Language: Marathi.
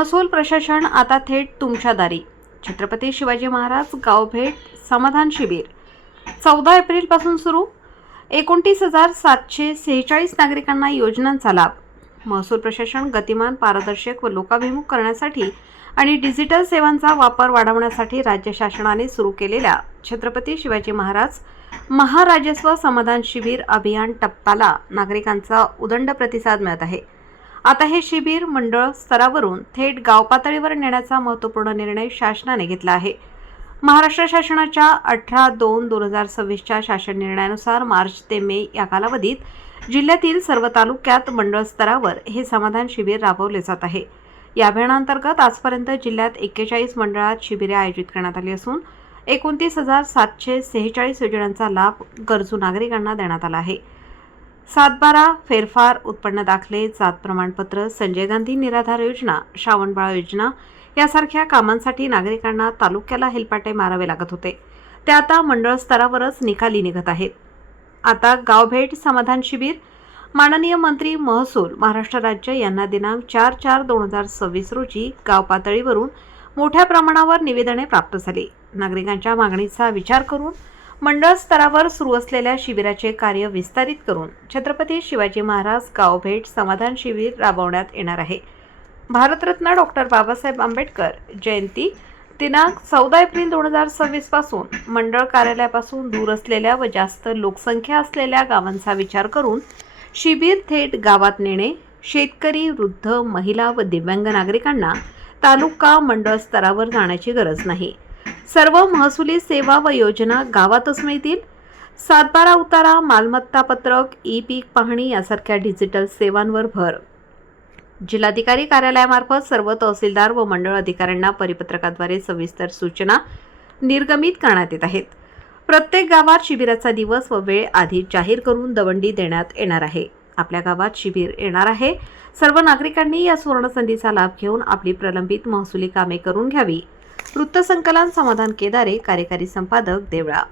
महसूल प्रशासन आता थेट तुमच्या दारी. छत्रपती शिवाजी महाराज गावभेट समाधान शिबिर 14 एप्रिलपासून सुरू. 29,746 नागरिकांना योजनांचा लाभ. महसूल प्रशासन गतिमान, पारदर्शक व लोकाभिमुख करण्यासाठी आणि डिजिटल सेवांचा वापर वाढवण्यासाठी राज्य शासनाने सुरू केलेल्या छत्रपती शिवाजी महाराज महाराजस्व समाधान शिबिर अभियान टप्प्याला नागरिकांचा उदंड प्रतिसाद मिळत आहे. आता हे शिबिर मंडळ स्तरावरून थेट गाव पातळीवर नेण्याचा महत्त्वपूर्ण निर्णय शासनाने घेतला आहे. महाराष्ट्र शासनाच्या 18/2/2026च्या शासन निर्णयानुसार मार्च ते मे या कालावधीत जिल्ह्यातील सर्व तालुक्यात मंडळ स्तरावर हे समाधान शिबिर राबवले जात आहे. या अभियानांतर्गत आजपर्यंत जिल्ह्यात 41 मंडळात शिबिरे आयोजित करण्यात आली असून 29,746 योजनांचा लाभ गरजू नागरिकांना देण्यात आला आहे. 7/12 फेरफार, उत्पन्न दाखले, जात प्रमाणपत्र, संजय गांधी निराधार योजना, श्रावणबाळ योजना यासारख्या कामांसाठी नागरिकांना तालुक्याला हेलपाटे मारावे लागत होते. ते आता मंडळ स्तरावरच निकाली निघत आहेत. आता गावभेट समाधान शिबिर माननीय मंत्री महसूल महाराष्ट्र राज्य यांना दिनांक 4/4/2026 रोजी गाव पातळीवरून मोठ्या प्रमाणावर निवेदने प्राप्त झाली. नागरिकांच्या मागणीचा विचार करून मंडळ स्तरावर सुरू असलेल्या शिबिराचे कार्य विस्तारित करून छत्रपती शिवाजी महाराज गावभेट समाधान शिबिर राबवण्यात येणार आहे. भारतरत्न डॉक्टर बाबासाहेब आंबेडकर जयंती दिनांक 14 एप्रिल 2026 पासून मंडळ कार्यालयापासून दूर असलेल्या व जास्त लोकसंख्या असलेल्या गावांचा विचार करून शिबिर थेट गावात नेणे, शेतकरी, वृद्ध, महिला व दिव्यांग नागरिकांना तालुका मंडळ स्तरावर जाण्याची गरज नाही. सर्व महसुली सेवा व योजना गावातच मिळतील. 7/12 उतारा, मालमत्ता पत्रक, ई-पीक पाहणी यासारख्या डिजिटल सेवांवर भर. जिल्हाधिकारी कार्यालयामार्फत सर्व तहसीलदार व मंडळ अधिकाऱ्यांना परिपत्रकाद्वारे सविस्तर सूचना निर्गमित करण्यात येत आहेत. प्रत्येक गावात शिबिराचा दिवस व वेळ आधी जाहीर करून दवंडी देण्यात येणार आहे. आपल्या गावात शिबिर येणार आहे. सर्व नागरिकांनी या सुवर्णसंधीचा लाभ घेऊन आपली प्रलंबित महसुली कामे करून घ्यावी. वृत्तसंकलन समाधान केदारे, कार्यकारी संपादक, देवळा.